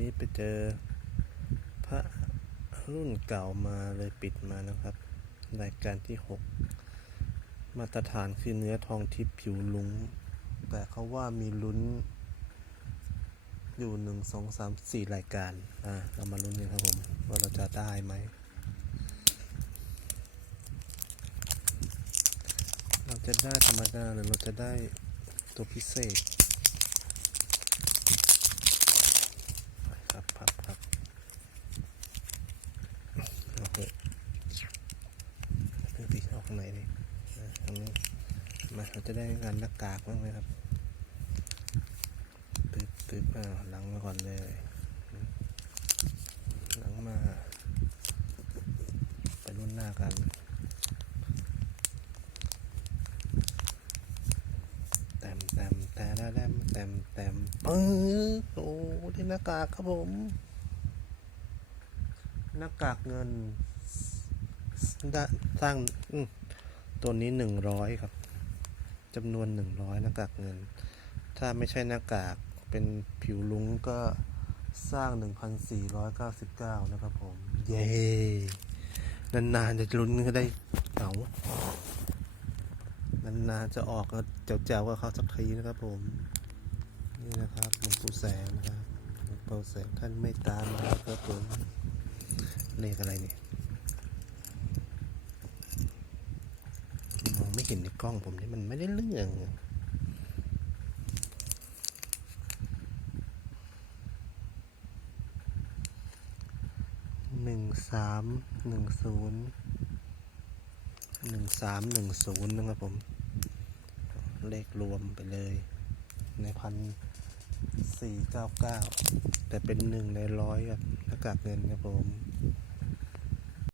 นี้ไปเจอพระรุ่นเก่ามาเลยปิดมานะครับ รายการที่ 6 มาตรฐานคือเนื้อทองทิพย์ผิวลุง แต่เขาว่ามีลุ้น อยู่หนึ่งสองสามสี่รายการ อ่า เรามาลุ้นกันครับผม ว่าเราจะได้ไหม เราจะได้ธรรมดาหรือเราจะได้ตัวพิเศษ ครับครับครับเอาเถอะเพิ่ง ตีเอาข้างในดีมาเราจะได้งานหน้ากากบ้างไหมครับตึ๊บตึ๊บอ่าหลังมาก่อนเลย หลังมา ไปรุ่นหน้ากันแต้มแต้มแต่ละแต้มแต้มแต้มปื้อโอ้ที่หน้ากากครับผมหน้ากากเงินสร้างอืม ตัวนี้หนึ่งร้อยครับจำนวนหนึ่งร้อยหน้ากากเงิน ถ้าไม่ใช่หน้ากากเป็นผิวลุงก็สร้างหนึ่งพันสี่ร้อยเก้าสิบเก้านะครับผม เย้ นานๆ จะลุ้นก็ได้เอานานๆ จะออกก็เจ๋วๆกับเขาสักทีนะครับผม นี่นะครับหลวงปู่แสงนะครับหลวงปู่แสงท่านไม่ตามมาแล้วครับผมเลขอะไรเนี่ยมองไม่ เห็นในกล้องผมนี่มันไม่ได้เรื่องอะหนึ่งสามหนึ่งศูนย์หนึ่งสามหนึ่งศูนย์นะครับผม เลขรวมไปเลย ในพันสี่เก้าเก้าแต่เป็นหนึ่งในร้อยครับหน้ากากเงินครับผม